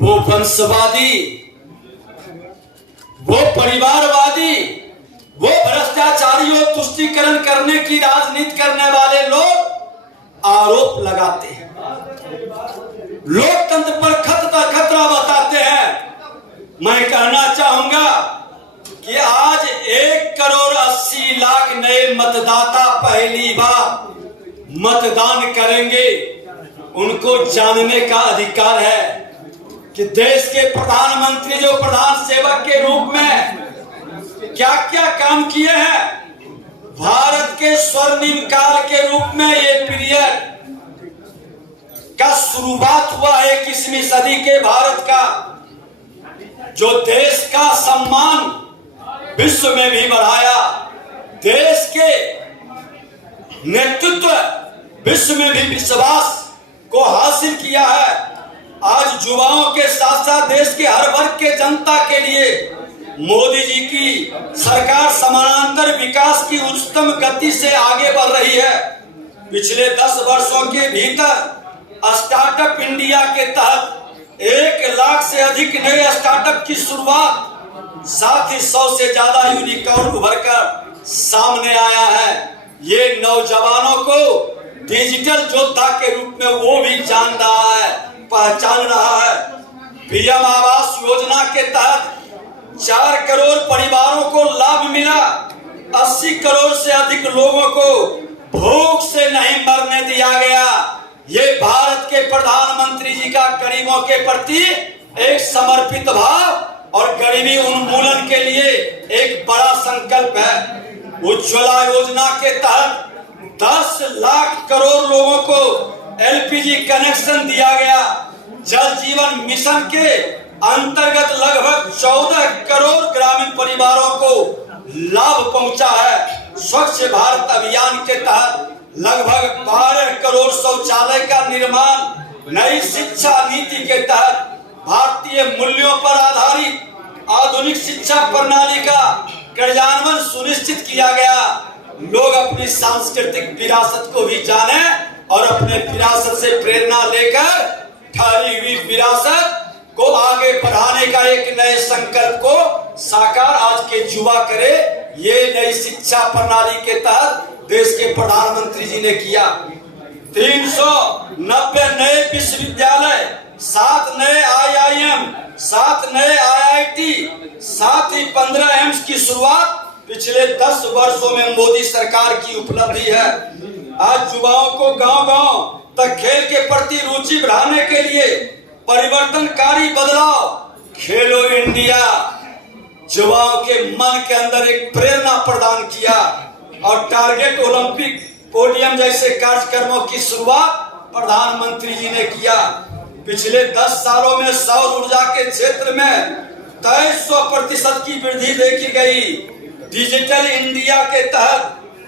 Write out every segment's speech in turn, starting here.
वो वंशवादी, वो परिवारवादी, वो भ्रष्टाचारियों तुष्टीकरण करने की राजनीति करने वाले लोग आरोप लगाते हैं, लोकतंत्र पर खतरा बताते हैं। मैं कहना चाहूंगा कि आज 1,80,00,000 नए मतदाता पहली बार मतदान करेंगे। उनको जानने का अधिकार है कि देश के प्रधानमंत्री जो प्रधान सेवक के रूप में क्या क्या काम किए हैं। भारत के स्वर्णिम काल के रूप में ये पीरियड का शुरुआत हुआ है 21वीं सदी के भारत का, जो देश का सम्मान विश्व में भी बढ़ाया, देश के नेतृत्व विश्व में भी विश्वास को हासिल किया है। आज युवाओं के साथ साथ देश के हर वर्ग के जनता के लिए मोदी जी की सरकार समानांतर विकास की उच्चतम गति से आगे बढ़ रही है। पिछले 10 वर्षों के भीतर स्टार्टअप इंडिया के तहत 1 लाख से अधिक नए स्टार्टअप की शुरुआत, साथ ही 100 से ज्यादा यूनिकॉर्न उभरकर सामने आया है। ये नौजवानों को डिजिटल योद्धा के रूप में वो भी जान रहा है, पहचान रहा है। पीएम आवास योजना के तहत 4 करोड़ परिवारों को लाभ मिला। 80 करोड़ से अधिक लोगों को भूख से नहीं मरने दिया गया। ये भारत के प्रधानमंत्री जी का गरीबों के प्रति एक समर्पित भाव और गरीबी उन्मूलन के लिए एक बड़ा संकल्प है। उज्ज्वला योजना के तहत 10 लाख करोड़ लोगों को एलपीजी कनेक्शन दिया गया। जल जीवन मिशन के अंतर्गत लगभग 14 करोड़ ग्रामीण परिवारों को लाभ पहुंचा है। स्वच्छ भारत अभियान के तहत लगभग 12 करोड़ शौचालय का निर्माण। नई शिक्षा नीति के तहत भारतीय मूल्यों पर आधारित आधुनिक शिक्षा प्रणाली का कार्यान्वयन सुनिश्चित किया गया। लोग अपनी सांस्कृतिक विरासत को भी जाने और अपने विरासत से प्रेरणा लेकर ठहरी हुई विरासत को आगे बढ़ाने का एक नए संकल्प को साकार आज के युवा करे। ये नई शिक्षा प्रणाली के तहत देश के प्रधानमंत्री जी ने किया। 390 नए विश्वविद्यालय, 7 नए IIM, 7 नए IIT, साथ ही 15 एम्स की शुरुआत पिछले 10 वर्षों में मोदी सरकार की उपलब्धि है। आज युवाओं को गांव-गांव तक खेल के प्रति रुचि बढ़ाने के लिए परिवर्तनकारी बदलाव खेलो इंडिया युवाओं के मन के अंदर एक प्रेरणा प्रदान किया और टारगेट ओलंपिक पोडियम जैसे कार्यक्रमों की शुरुआत प्रधानमंत्री जी ने किया। पिछले 10 सालों में सौर ऊर्जा के क्षेत्र में 2300% की वृद्धि देखी गई। डिजिटल इंडिया के तहत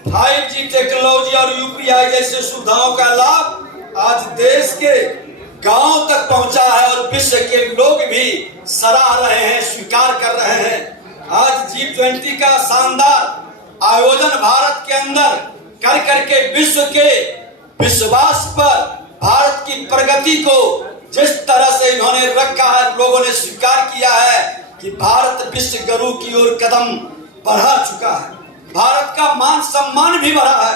5G टेक्नोलॉजी और UPI जैसे सुविधाओं का लाभ आज देश के गांव तक पहुंचा है और विश्व के लोग भी सराह रहे हैं, स्वीकार कर रहे हैं। आज G20 का शानदार आयोजन भारत के अंदर कर करके विश्व के विश्वास पर भारत की प्रगति को जिस तरह से इन्होंने रखा है, लोगों ने स्वीकार किया है कि भारत विश्व गुरु की ओर कदम बढ़ा चुका है। भारत का मान सम्मान भी बढ़ा है।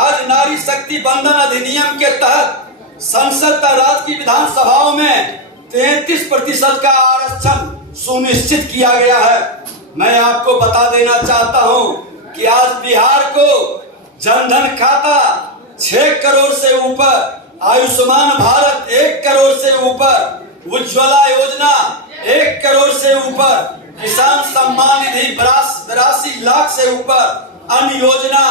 आज नारी शक्ति बंधन अधिनियम के तहत संसद राज्य की विधानसभाओं में 33% का आरक्षण सुनिश्चित किया गया है। मैं आपको बता देना चाहता हूं कि आज बिहार को जनधन खाता 6 करोड़ से ऊपर, आयुष्मान भारत 1 करोड़ से ऊपर, उज्ज्वला योजना 1 करोड़ से ऊपर, किसान सम्मान निधि 82 लाख से ऊपर, अन्य योजना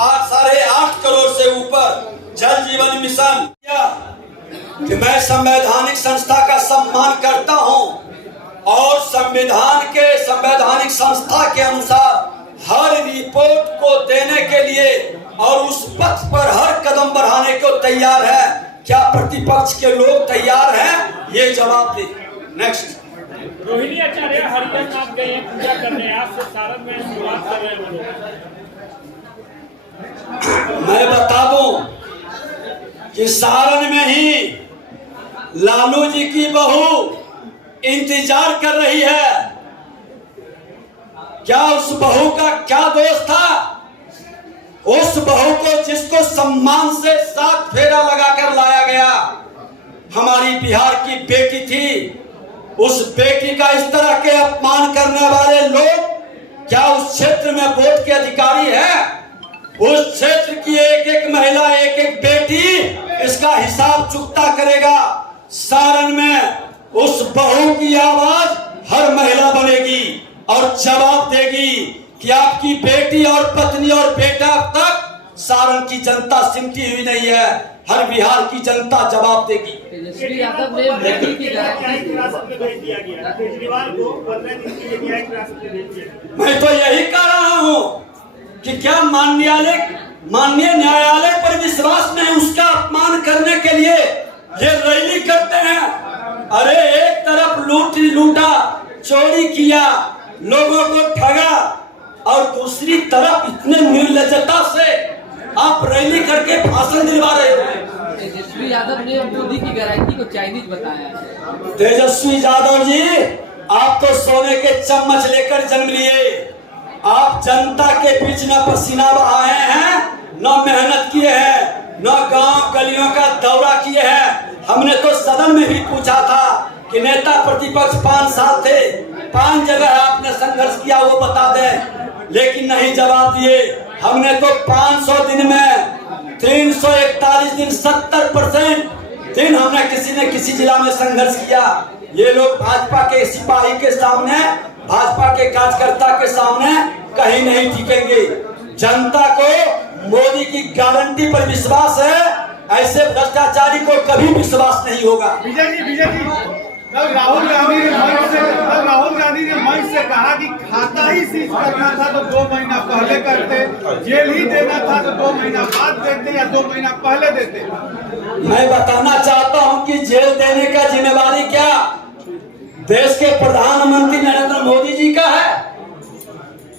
8.5 करोड़ से ऊपर, जल जीवन मिशन। कि मैं संवैधानिक संस्था का सम्मान करता हूं और संवैधानिक संस्था के अनुसार हर रिपोर्ट को देने के लिए और उस पथ पर हर कदम बढ़ाने को तैयार है। क्या प्रतिपक्ष के लोग तैयार हैं? ये जवाब दे। नेक्स्ट। रोहिणी आचार्य हरिद्वार गए हैं पूजा करने, आज से सारण में शुरुआत कर रहे हैं। मैं बता दूं कि सारण में ही लालू जी की बहू इंतजार कर रही है। क्या उस बहू का क्या दोष था? उस बहू को जिसको सम्मान से 7 फेरा लगाकर लाया गया, हमारी बिहार की बेटी थी, उस बेटी का इस तरह के अपमान करने वाले लोग क्या उस क्षेत्र में वोट के अधिकारी है? उस क्षेत्र की एक एक महिला, एक एक बेटी इसका हिसाब चुकता करेगा। सारण में उस बहू की आवाज हर महिला बनेगी और जवाब देगी कि आपकी बेटी और पत्नी और बेटा तक सारण की जनता सिमटी हुई नहीं है। हर बिहार की जनता जवाब देगी। तेजस्वी यादव ने मोदी की हिरासत में भेज दिया गया, केजरीवाल को 15 दिन के लिए न्यायिक हिरासत में भेज दिया। मैं तो यही कह रहा हूं कि क्या माननीय न्यायालय पर विश्वास नहीं? उसका अपमान करने के लिए ये रैली करते हैं। अरे एक तरफ लूटा, चोरी किया, लोगों को ठगा, और दूसरी तरफ इतने निर्लज्जता से आप रैली करके भाषण दिलवा रहे हो। तेजस्वी यादव ने मोदी की गारंटी को चाइनीज बताया। तेजस्वी यादव जी, आप तो सोने के चम्मच लेकर जन्म लिए। आप जनता के बीच न पसीना बहाए हैं, न मेहनत किए हैं, न गांव गलियों का दौरा किए हैं। हमने तो सदन में भी पूछा था कि नेता प्रतिपक्ष 5 साल थे, 5 जगह आपने संघर्ष किया, वो बता दें, लेकिन नहीं जवाब दिए। हमने तो 500 दिन में 341 दिन 70% दिन हमने किसी न किसी जिला में संघर्ष किया। ये लोग भाजपा के सिपाही के सामने, भाजपा के कार्यकर्ता के सामने कहीं नहीं टिकेंगे। जनता को मोदी की गारंटी पर विश्वास है, ऐसे भ्रष्टाचारी को कभी विश्वास नहीं होगा। विजय जी, कल राहुल गांधी ने मंच से कहा कि खाता ही सीज करना था तो 2 महीना पहले करते, जेल ही देना था तो 2 महीना बाद देते या 2 महीना पहले देते। मैं बताना चाहता हूं कि जेल देने का जिम्मेवारी क्या देश के प्रधानमंत्री नरेंद्र मोदी जी का है?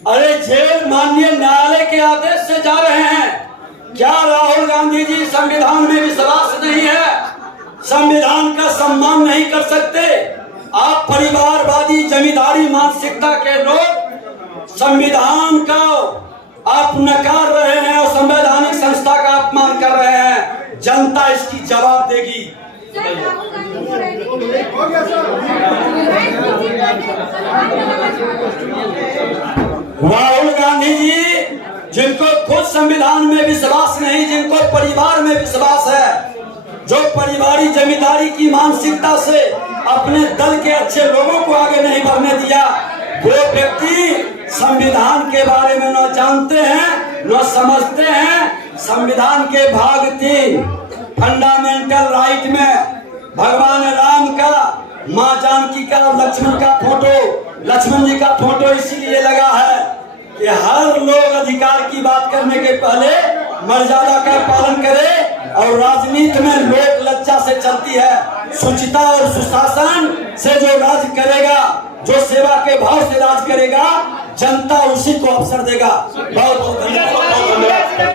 अरे जेल माननीय न्यायालय के आदेश से जा रहे हैं। क्या राहुल गांधी जी संविधान में विश्वास नहीं है? संविधान का सम्मान नहीं कर सकते? आप परिवारवादी जमींदारी मानसिकता के लोग संविधान का आप नकार रहे हैं और संवैधानिक संस्था का अपमान कर रहे हैं। जनता इसकी जवाब देगी। राहुल गांधी जी, जिनको खुद संविधान में विश्वास नहीं, जिनको परिवार में विश्वास है, जो परिवारी जमींदारी की मानसिकता से अपने दल के अच्छे लोगों को आगे नहीं बढ़ने दिया, वो व्यक्ति संविधान के बारे में न जानते हैं न समझते हैं। संविधान के भाग 3 फंडामेंटल राइट में भगवान राम का, माँ जानकी का, लक्ष्मण का फोटो, लक्ष्मण जी का फोटो इसीलिए लगा है कि हर लोग अधिकार की बात करने के पहले मर्यादा का पालन करे। और राजनीति में लोक लज्जा से चलती है। शुचिता और सुशासन से जो राज करेगा, जो सेवा के भाव से राज करेगा, जनता उसी को अवसर देगा। बहुत बहुत धन्यवाद।